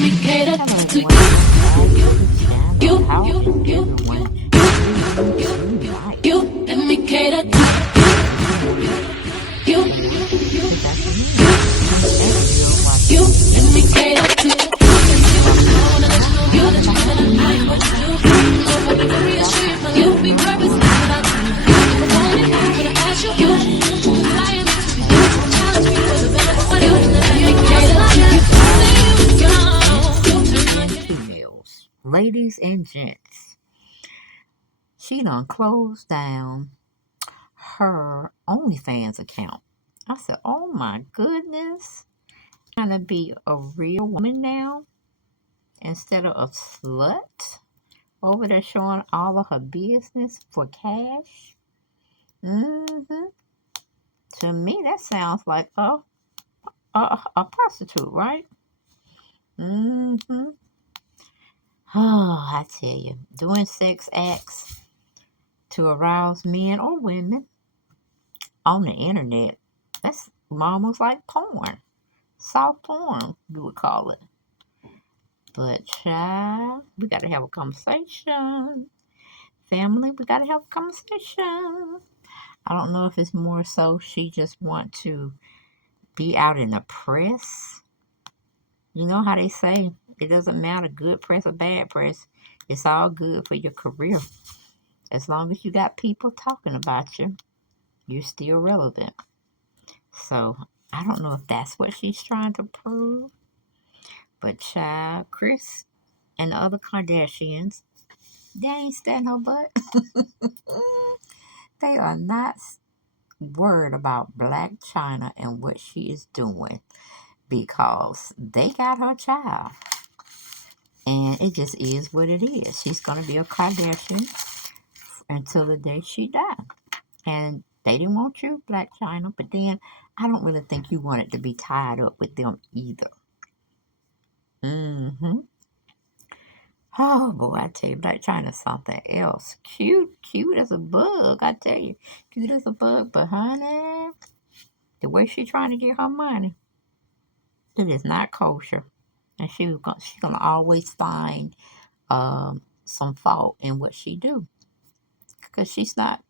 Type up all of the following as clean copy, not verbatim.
Hello everyone, welcome back to the channel. How is everyone doing tonight? Good afternoon. As you're watching this females, ladies and gents, she done closed down her OnlyFans account. I said, oh my goodness, trying to be a real woman now instead of a slut over there showing all of her business for cash. To me, that sounds like a prostitute, right? Oh, I tell you, doing sex acts to arouse men or women on the internet, that's almost like porn. Soft porn, we would call it. But, child, we got to have a conversation. Family, we got to have a conversation. I don't know if it's more so she just want to be out in the press. You know how they say, it doesn't matter good press or bad press. It's all good for your career. As long as you got people talking about you, you're still relevant. So, I don't know if that's what she's trying to prove. But, child, Chris and the other Kardashians, they ain't stand her butt. They are not worried about Blac Chyna and what she is doing because they got her child. And it just is what it is. She's going to be a Kardashian until the day she dies. And they didn't want you, Blac Chyna, but then I don't really think you wanted to be tied up with them either. Oh boy, I tell you, Blac Chyna's something else. Cute as a bug, I tell you. Cute as a bug, but honey, the way she's trying to get her money, it is not kosher. And she's gonna always find some fault in what she do. Because she's not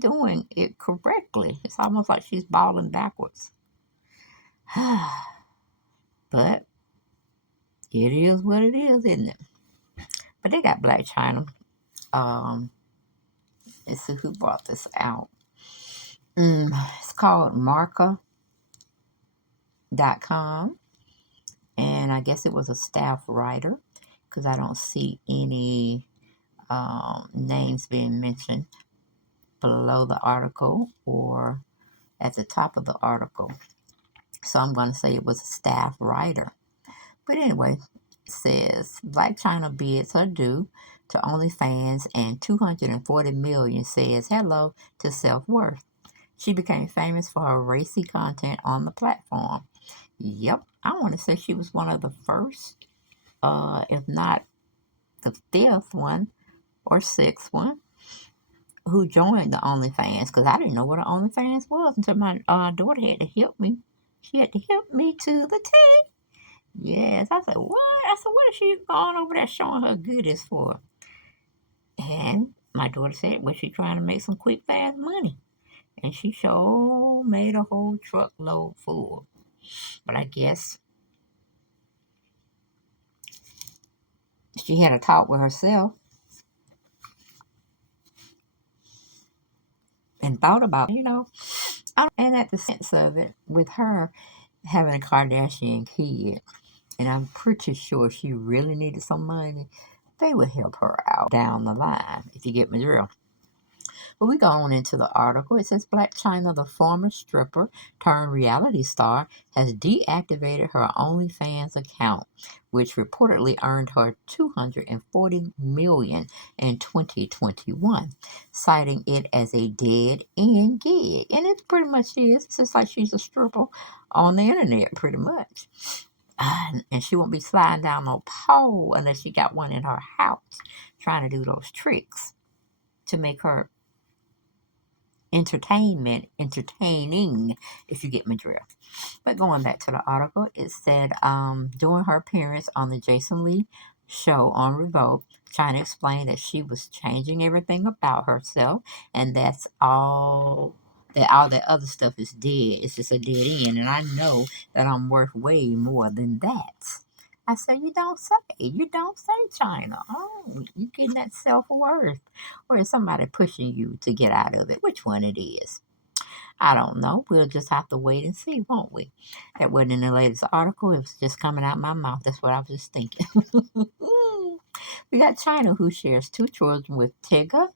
doing it correctly. It's almost like she's balling backwards. But it is what it is, isn't it? But they got Blac Chyna. Let's see who brought this out. It's called marca.com. And I guess it was a staff writer because I don't see any names being mentioned below the article or at the top of the article. So I'm going to say it was a staff writer. But anyway, it says Blac Chyna bids her due to OnlyFans and 240 million says hello to self-worth. She became famous for her racy content on the platform. Yep, I want to say she was one of the first, if not the fifth one or sixth one, who joined the OnlyFans, because I didn't know what an OnlyFans was until my daughter had to help me. She had to help me to the T. Yes, I said, what? I said, what is she going over there showing her goodies for? And my daughter said, well, she's trying to make some quick, fast money. And she sure made a whole truckload full. But I guess she had a talk with herself and thought about, and at the sense of it, with her having a Kardashian kid, and I'm pretty sure she really needed some money, they would help her out down the line, if you get me real. But we go on into the article. It says Blac Chyna, the former stripper turned reality star, has deactivated her OnlyFans account, which reportedly earned her $240 million in 2021, citing it as a dead-end gig. And it pretty much is. It's just like she's a stripper on the internet, pretty much. And she won't be sliding down no pole unless she got one in her house trying to do those tricks to make her entertaining, if you get my drift. But going back to the article, it said during her appearance on the Jason Lee show on Revolt, Chyna explained that she was changing everything about herself, and that's all. That all that other stuff is dead. It's just a dead end, and I know that I'm worth way more than that. I said, you don't say, Chyna. Oh, you getting that self worth, or is somebody pushing you to get out of it? Which one it is? I don't know. We'll just have to wait and see, won't we? That wasn't in the latest article. It was just coming out my mouth. That's what I was just thinking. We got Chyna, who shares two children with Tyga,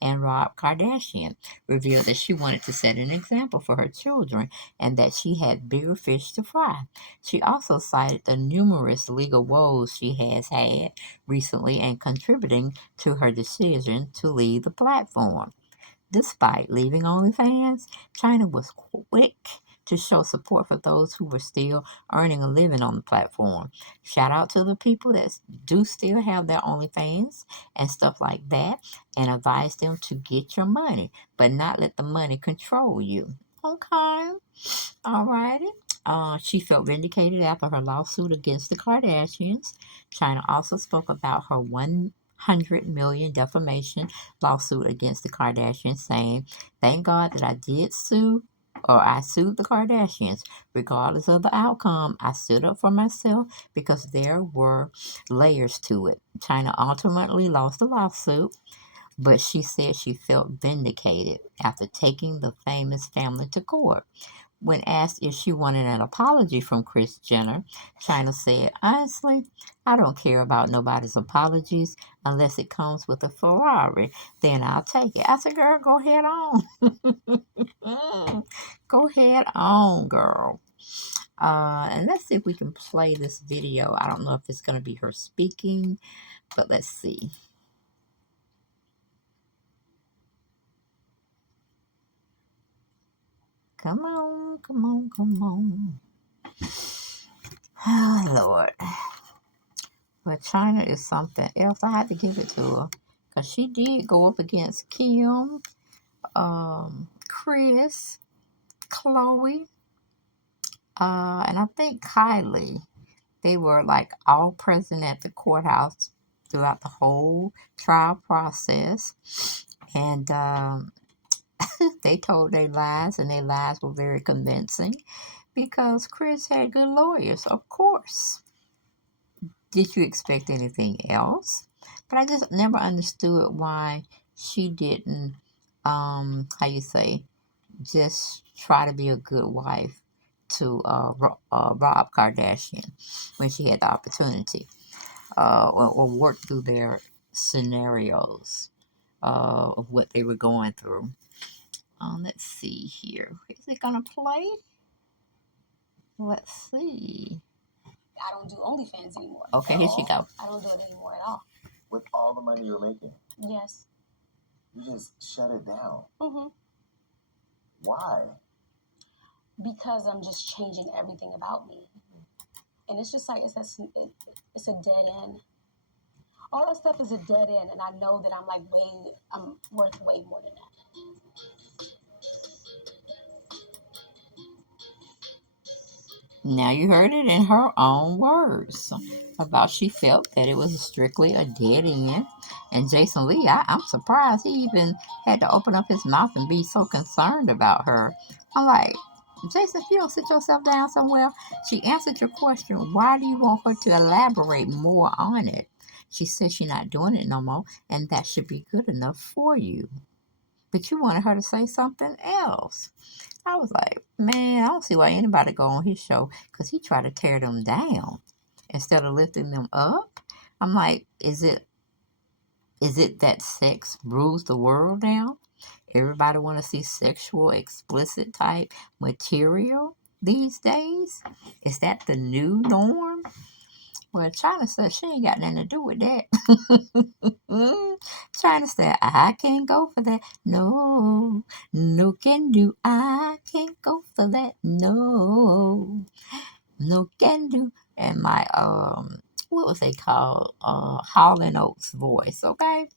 and Rob Kardashian, revealed that she wanted to set an example for her children and that she had bigger fish to fry. She also cited the numerous legal woes she has had recently and contributing to her decision to leave the platform. Despite leaving OnlyFans, Chyna was quick to show support for those who were still earning a living on the platform. Shout out to the people that do still have their OnlyFans and stuff like that, and advise them to get your money, but not let the money control you. Okay, alrighty. She felt vindicated after her lawsuit against the Kardashians. Chyna also spoke about her 100 million defamation lawsuit against the Kardashians, saying, "Thank God that I did sue, or I sued the Kardashians. Regardless of the outcome, I stood up for myself because there were layers to it." Chyna ultimately lost the lawsuit, but she said she felt vindicated after taking the famous family to court. When asked if she wanted an apology from Kris Jenner, Chyna said, "Honestly, I don't care about nobody's apologies unless it comes with a Ferrari. Then I'll take it." I said, "Girl, go head on." Go head on, girl. And let's see if we can play this video. I don't know if it's going to be her speaking, but let's see. Come on, come on, come on. Oh, Lord. But Chyna is something else. I had to give it to her. Because she did go up against Kim, Chris, Chloe, and I think Kylie. They were like all present at the courthouse throughout the whole trial process. And they told their lies, and their lies were very convincing because Chris had good lawyers, of course. Did you expect anything else? But I just never understood why she didn't, how you say, just try to be a good wife to Rob Kardashian when she had the opportunity, or work through their scenarios of what they were going through. Let's see here. Is it gonna play? Let's see. I don't do OnlyFans anymore. Okay, here she go. I don't do it anymore at all. With all the money you're making? Yes. You just shut it down? Mm-hmm. Why? Because I'm just changing everything about me. And it's just like, it's a dead end. All that stuff is a dead end, and I know that I'm worth way more than that. Now you heard it in her own words about she felt that it was strictly a dead end. And Jason Lee, I'm surprised he even had to open up his mouth and be so concerned about her. I'm like, Jason, if you don't sit yourself down somewhere, she answered your question. Why do you want her to elaborate more on it? She said she's not doing it no more, and that should be good enough for you. But you wanted her to say something else. I was like, man, I don't see why anybody go on his show because he tried to tear them down instead of lifting them up. I'm like, is it that sex rules the world now? Everybody want to see sexual, explicit type material these days? Is that the new norm? Well, Chyna said she ain't got nothing to do with that. Chyna said, I can't go for that. No, no can do. I can't go for that. No, no can do. And my, what was they called? Hall and Oates voice, okay?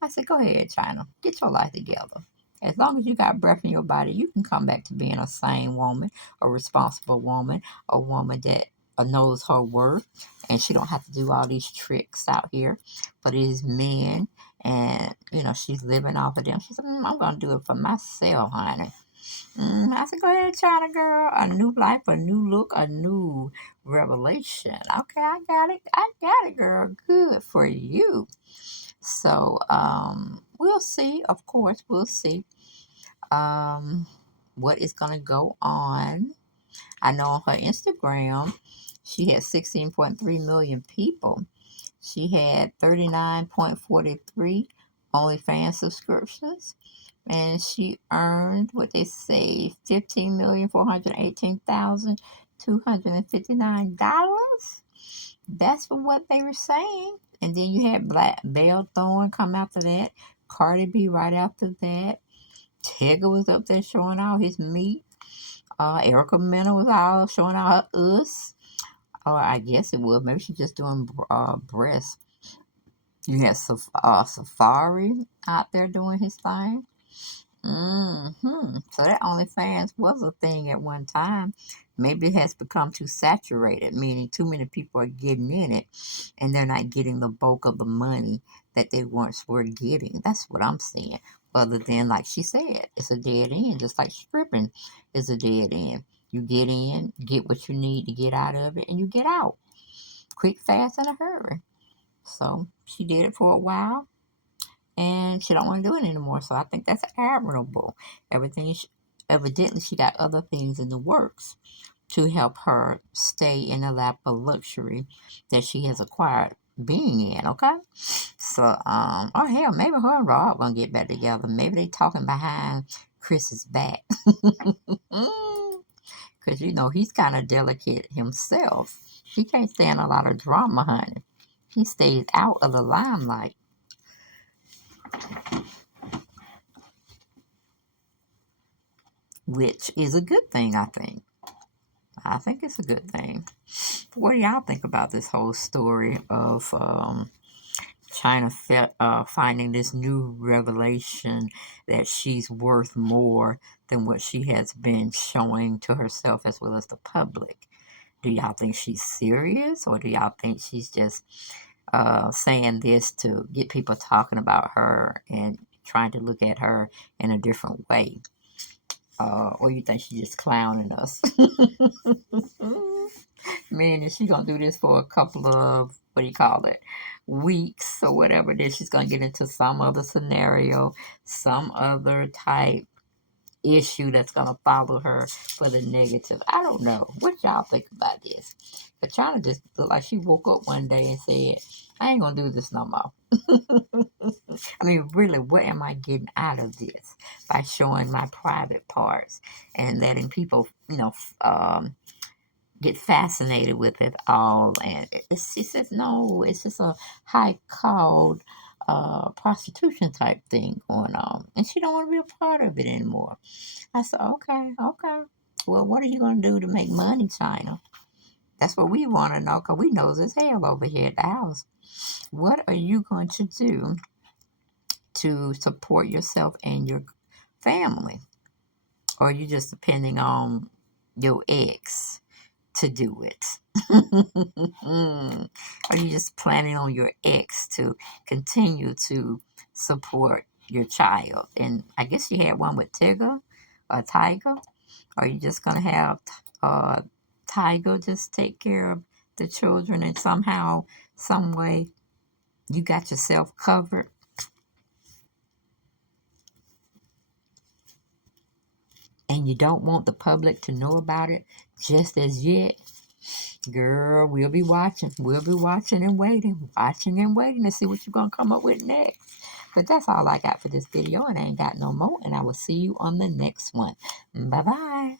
I said, go ahead, Chyna. Get your life together. As long as you got breath in your body, you can come back to being a sane woman, a responsible woman, a woman that knows her worth, and she don't have to do all these tricks out here for these men. And she's living off of them. She said, I'm gonna do it for myself, honey. I said, go ahead, China girl. A new life, a new look, a new revelation. Okay, I got it. I got it, girl. Good for you. So, we'll see. Of course, we'll see what is going to go on. I know on her Instagram, she had 16.3 million people. She had 39.43 OnlyFans subscriptions. And she earned what they say $15,418,259. That's for what they were saying. And then you had Black Bell Thorne come after that, Cardi B right after that. Tigger was up there showing all his meat. Erica Mena was all showing all her us. Or I guess it was. Maybe she's just doing breasts. You had Safari out there doing his thing. So that OnlyFans was a thing at one time. Maybe it has become too saturated, meaning too many people are getting in it, and they're not getting the bulk of the money that they once were getting. That's what I'm saying. Other than, like she said, it's a dead end, just like stripping is a dead end. You get in, get what you need to get out of it, and you get out. Quick, fast, in a hurry. So she did it for a while, and she don't want to do it anymore. So I think that's admirable. Evidently, she got other things in the works to help her stay in the lap of luxury that she has acquired being in. Okay, so oh hell, maybe her and Rob gonna get back together. Maybe they talking behind Chris's back, because he's kind of delicate himself. He can't stand a lot of drama, honey. He stays out of the limelight. Which is a good thing, I think. I think it's a good thing. What do y'all think about this whole story of Chyna finding this new revelation that she's worth more than what she has been showing to herself as well as the public? Do y'all think she's serious, or do y'all think she's just saying this to get people talking about her and trying to look at her in a different way? Or you think she's just clowning us? Meaning she's gonna do this for a couple of, what do you call it, weeks or whatever. Then she's gonna get into some other scenario, some other type issue that's gonna follow her for the negative. I don't know. What y'all think about this? But Chyna just looked like she woke up one day and said, I ain't gonna do this no more. I mean, really, what am I getting out of this by showing my private parts and letting people, get fascinated with it all? And she says, no, it's just a high-called prostitution type thing going on. And she don't want to be a part of it anymore. I said, okay. Well, what are you going to do to make money, Chyna? That's what we want to know, because we knows as hell over here at the house. What are you going to do to support yourself and your family? Or are you just depending on your ex to do it? Are you just planning on your ex to continue to support your child? And I guess you had one with Tigger or Tiger. Are you just going to have Tiger just take care of the children, and somehow, some way, you got yourself covered? And you don't want the public to know about it just as yet? Girl, we'll be watching. We'll be watching and waiting to see what you're going to come up with next. But that's all I got for this video, and I ain't got no more, and I will see you on the next one. Bye-bye.